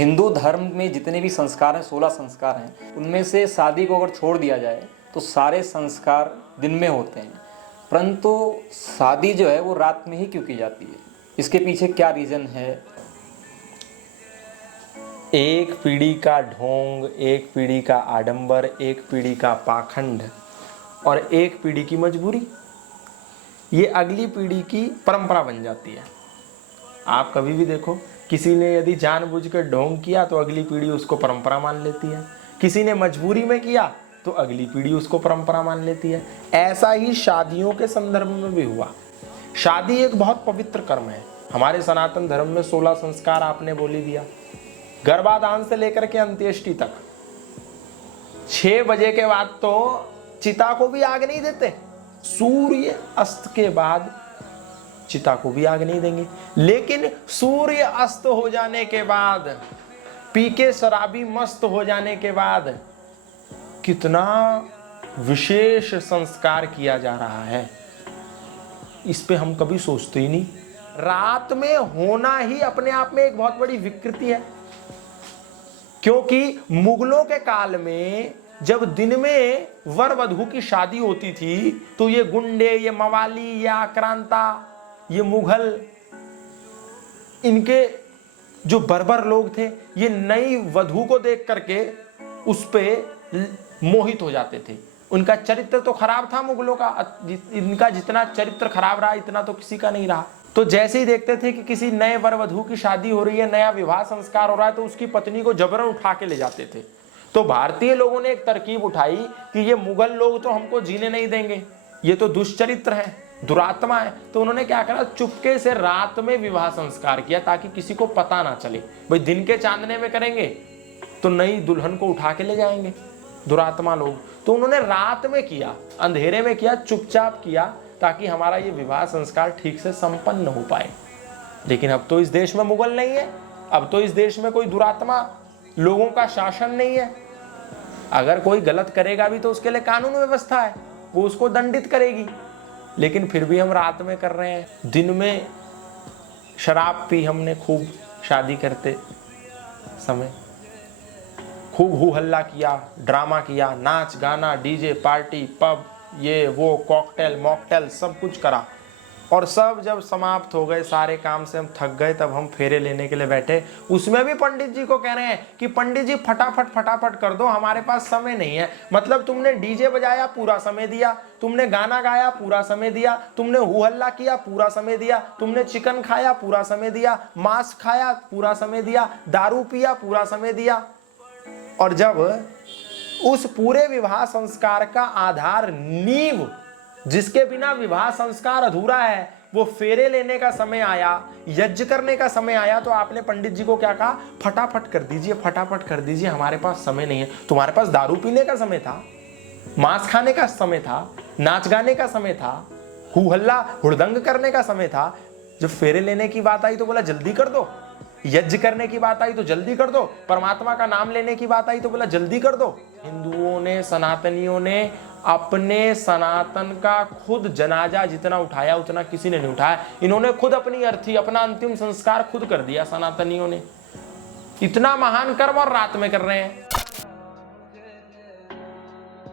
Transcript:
हिंदू धर्म में जितने भी संस्कार हैं 16 संस्कार हैं, उनमें से शादी को अगर छोड़ दिया जाए तो सारे संस्कार दिन में होते हैं, परंतु शादी जो है वो रात में ही क्यों की जाती है? इसके पीछे क्या रीज़न है? एक पीढ़ी का ढोंग, एक पीढ़ी का आडंबर, एक पीढ़ी का पाखंड और एक पीढ़ी की मजबूरी, ये अगली पीढ़ी की परंपरा बन जाती है। आप कभी भी देखो, किसी ने यदि जानबूझकर ढोंग किया तो अगली पीढ़ी उसको परंपरा मान लेती है, किसी ने मजबूरी में किया तो अगली पीढ़ी उसको परंपरा मान लेती है। ऐसा ही शादियों के संदर्भ में भी हुआ। शादी एक बहुत पवित्र कर्म है। हमारे सनातन धर्म में 16 संस्कार आपने बोली दिया। गर्भाधान से लेकर के अंत्येष्टि तक 6 बजे के बाद तो चिता को भी आग नहीं देते, सूर्य अस्त के बाद चिता को भी आग नहीं देंगे। लेकिन सूर्य अस्त हो जाने के बाद, पी के शराबी मस्त हो जाने के बाद कितना विशेष संस्कार किया जा रहा है, इस पे हम कभी सोचते ही नहीं। रात में होना ही अपने आप में एक बहुत बड़ी विकृति है, क्योंकि मुगलों के काल में जब दिन में वर वधू की शादी होती थी तो ये गुंडे, ये मवाली, ये आक्रांता, ये मुगल, इनके जो बर्बर लोग थे, ये नई वधू को देख करके उस पे मोहित हो जाते थे। उनका चरित्र तो खराब था मुगलों का, इनका जितना चरित्र खराब रहा इतना तो किसी का नहीं रहा। तो जैसे ही देखते थे कि किसी नए वर वधू की शादी हो रही है, नया विवाह संस्कार हो रहा है, तो उसकी पत्नी को जबरन उठा के ले जाते थे। तो भारतीय लोगों ने एक तरकीब उठाई कि ये मुगल लोग तो हमको जीने नहीं देंगे, ये तो दुष्चरित्र है, दुरात्मा है। तो उन्होंने क्या करा, चुपके से रात में विवाह संस्कार किया ताकि किसी को पता ना चले। भाई दिन के चांदने में करेंगे तो नई दुल्हन को उठा के ले जाएंगे दुरात्मा लोग। तो उन्होंने रात में किया, अंधेरे में किया, चुपचाप किया, ताकि हमारा ये विवाह संस्कार ठीक से संपन्न हो पाए। लेकिन अब तो इस देश में मुगल नहीं है, अब तो इस देश में कोई दुरात्मा लोगों का शासन नहीं है। अगर कोई गलत करेगा भी तो उसके लिए कानून व्यवस्था है, वो उसको दंडित करेगी। लेकिन फिर भी हम रात में कर रहे हैं। दिन में शराब पी हमने खूब, शादी करते समय खूब हू हल्ला किया, ड्रामा किया, नाच गाना, डीजे पार्टी, पब, ये वो, कॉकटेल मॉकटेल, सब कुछ करा। और सब जब समाप्त हो गए, सारे काम से हम थक गए, तब हम फेरे लेने के लिए बैठे। उसमें भी पंडित जी को कह रहे हैं कि पंडित जी फटाफट फटाफट कर दो, हमारे पास समय नहीं है। मतलब तुमने डीजे बजाया, पूरा समय दिया, तुमने गाना गाया, पूरा समय दिया, तुमने हू हल्ला किया, पूरा समय दिया, तुमने चिकन खाया, पूरा समय दिया, मांस खाया, पूरा समय दिया, दारू पिया, पूरा समय दिया। और जब उस पूरे विवाह संस्कार का आधार, नींव, जिसके बिना विवाह संस्कार अधूरा है, वो फेरे लेने का समय आया, यज्ञ करने का समय आया, तो आपने पंडित जी को क्या कहा, फटाफट कर दीजिए, फटाफट कर दीजिए, हमारे पास समय नहीं है। तुम्हारे पास दारू पीने का समय था, मांस खाने का समय था, नाच गाने का समय था, हू हल्ला हुड़दंग करने का समय था। जब फेरे लेने की बात आई तो बोला जल्दी कर दो, यज्ञ करने की बात आई तो जल्दी कर दो, परमात्मा का नाम लेने की बात आई तो बोला जल्दी कर दो। हिंदुओं ने, सनातनियों ने अपने सनातन का खुद जनाजा जितना उठाया उतना किसी ने नहीं उठाया। इन्होंने खुद अपनी अर्थी, अपना अंतिम संस्कार खुद कर दिया सनातनियों ने। इतना महान कर्म और रात में कर रहे हैं।